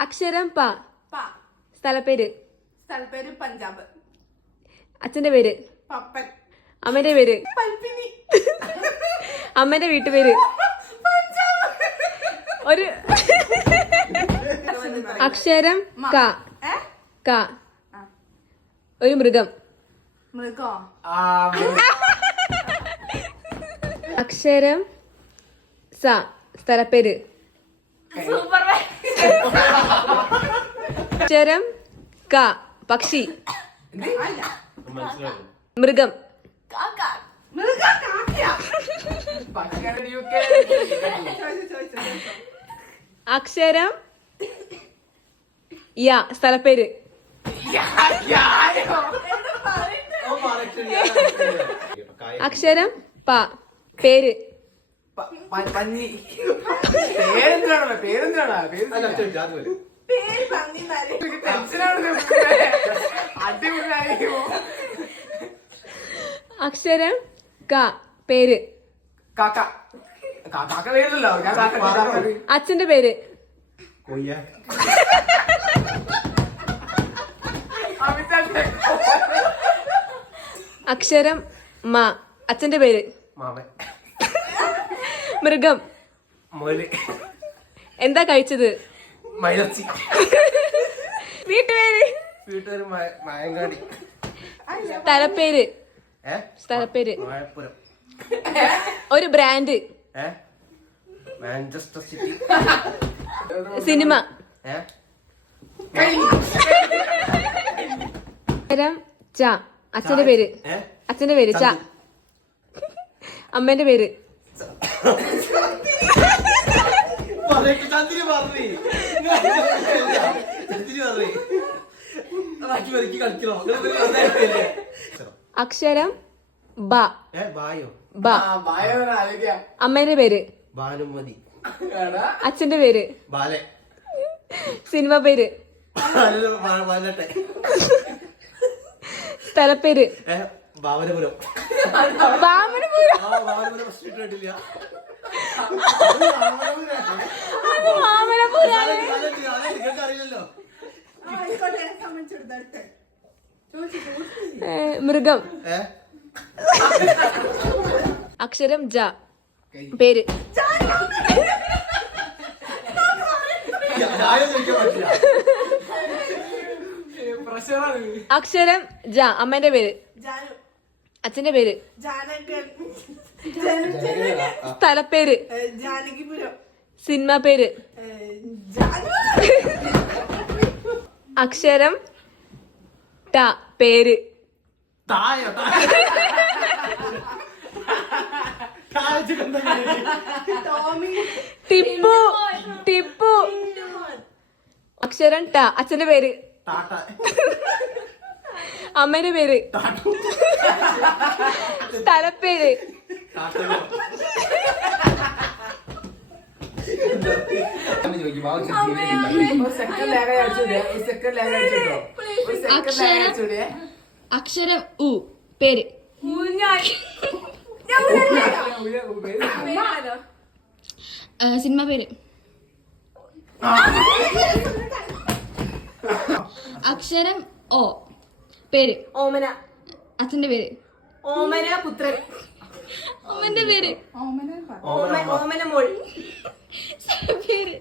അക്ഷരം പ. സ്ഥലപ്പേര്. സ്ഥലപ്പേര് പഞ്ചാബ്. അച്ഛന്റെ പേര്. പപ്പൻ. അമ്മന്റെ പേര്. പൽപ്പിനി. അമ്മന്റെ വീട്ടുപേര്. ഒരു അക്ഷരം ക. ക. ഒരു മൃഗം. മൃഗോ? അക്ഷരം സ. സ്ഥലപ്പേര്. അക്ഷരം ക. പക്ഷി. മൃഗം. അക്ഷരം യ. സ്ഥലപ്പേര്. അക്ഷരം പ. പേര്. അക്ഷരം ക. പേര്. അച്ഛന്റെ പേര്. അക്ഷരം മ. അച്ഛന്റെ പേര്. മൃഗം. എന്താ കഴിച്ചത്? വീട്ടുപേര്. സ്ഥലപ്പേര്. സ്ഥലപ്പേര്. ഒരു ബ്രാൻഡ്. Manchester city. സിനിമ. അക്ഷരം ച. അച്ഛന്റെ പേര്. അച്ഛന്റെ പേര് ച. അമ്മേന്റെ പേര്. അക്ഷരം ബ. ബ. അമ്മേന്റെ പേര്. ഭാനുമതി. അച്ഛന്റെ പേര്. സിനിമ പേര്. സ്ഥലപ്പേര്. ഭാവനപുരം. മൃഗം. അക്ഷരം ജ. പേര്. അക്ഷരം ജ. അമ്മേന്റെ പേര്. അച്ഛന്റെ പേര്. സ്ഥലപ്പേര്. ജാനകിപുരം. സിനിമ പേര്. അക്ഷരം ട. പേര്. ടിപ്പു. ടിപ്പു. അക്ഷരം ട. അച്ഛന്റെ പേര്. അമ്മേന്റെ പേര്. സ്ഥലപ്പേര്. അക്ഷരം ഉ. പേര്. സിനിമ പേര്. അക്ഷരം ഓ. പേര്. ഓമന. അച്ഛന്റെ പേര്. ഓമന പുത്രൻ. അമ്മന്റെ പേര്. ഓമന മോൾ. പേര്.